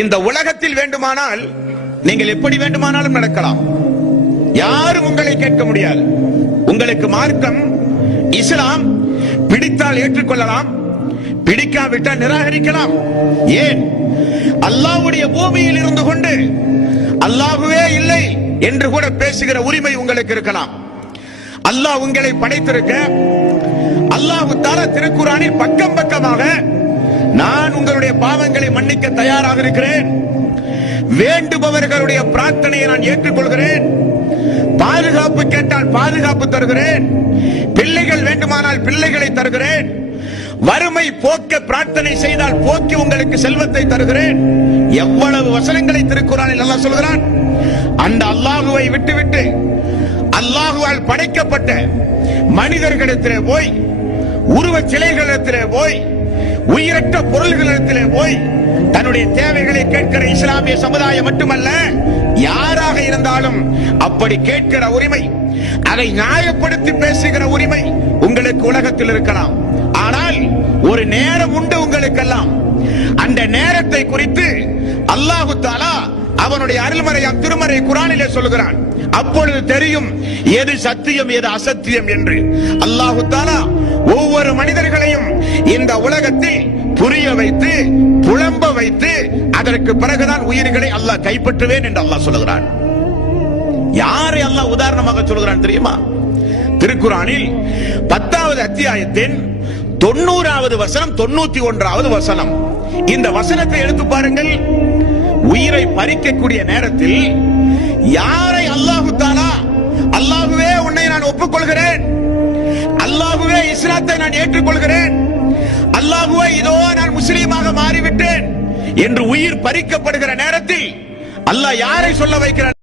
இந்த உலகத்தில் வேண்டுமானால் நீங்கள் எப்படி வேண்டுமானாலும் நடக்கலாம், யாரும் உங்களை கேட்க முடியாது. உங்களுக்கு மார்க்கம் இஸ்லாம் பிடித்தால் ஏற்றுக்கொள்ளலாம், பிடிக்காவிட்டால் நிராகரிக்கலாம். ஏன்? அல்லாஹ்வுடைய பூமியில் இருந்து கொண்டு அல்லாஹ்வே இல்லை என்று கூட பேசுகிற உரிமை உங்களுக்கு இருக்கலாம். அல்லாஹ் உங்களை படைத்திருக்க அல்லாஹ் தஆலா திருக்குர்ஆனில் பக்கம் பக்கமாக நான் உங்களுடைய பாவங்களை மன்னிக்க தயாராக இருக்கிறேன், வேண்டுபவர்களுடைய பிரார்த்தனையை நான் ஏற்றுக்கொள்கிறேன், பாதுகாப்பு கேட்டால் பாதுகாப்பு தருகிறேன், பிள்ளைகள் வேண்டுமானால் பிள்ளைகளை தருகிறேன், வறுமை போக்க பிரார்த்தனை செய்தால் போக்கி உங்களுக்கு செல்வத்தை தருகிறேன். எவ்வளவு வசனங்களை திருக்குர்ஆனில் அல்லாஹ் சொல்கிறான். அந்த அல்லாஹுவை விட்டுவிட்டு அல்லாஹுவால் படைக்கப்பட்ட மனிதர்களிடத்திலே போய், உருவச் சிலைகளிடத்திலே போய், உயிரற்ற பொருள்களிடத்திலே போய் தன்னுடைய தேவைகளை கேட்கிற இஸ்லாமிய சமுதாயம் மட்டுமல்ல, யாராக இருந்தாலும் அப்படி கேட்கிற உரிமை, அதை நியாயப்படுத்தி பேசுகிற உரிமை உங்களுக்கு உலகத்தில் இருக்கலாம். ஆனால் ஒரு நேரம் உண்டு உங்களுக்கெல்லாம். அந்த நேரத்தை குறித்து அல்லாஹ் தஆலா அவனுடைய அருள்மறையாம் திருமறை குர்ஆனிலே சொல்கிறான். அப்பொழுது தெரியும் எது சத்தியம் எது அசத்தியம் என்று. அல்லாஹ் தஆலா ஒவ்வொரு மனிதர்களையும் இந்த உலகத்தில் புரிய வைத்து புலம்ப வைத்து அதற்கு பிறகுதான் உயிர்களை அல்லாஹ் கைப்பற்றுவேன் என்று அல்லாஹ் சொல்கிறான். யாரை அல்லாஹ் உதாரணமாக சொல்கிறான் தெரியுமா? திருக்குர்ஆனில் 10வது அத்தியாயத்தின் 90வது வசனம் 91வது வசனம். இந்த வசனத்தை எடுத்து பாருங்கள். உயிரை பறிக்கக்கூடிய நேரத்தில் யாரை அல்லாஹ் தஆலா, அல்லாஹ்வே உன்னை நான் ஒப்புக்கொள்கிறேன், அல்லாஹ்வே இஸ்லாத்தை நான் ஏற்றுக்கொள்கிறேன், அல்லாஹ்வே இதோ நான் முஸ்லீமாக மாறிவிட்டேன் என்று உயிர் பறிக்கப்படுகிற நேரத்தில் அல்லாஹ் யாரை சொல்ல வைக்கிறான்?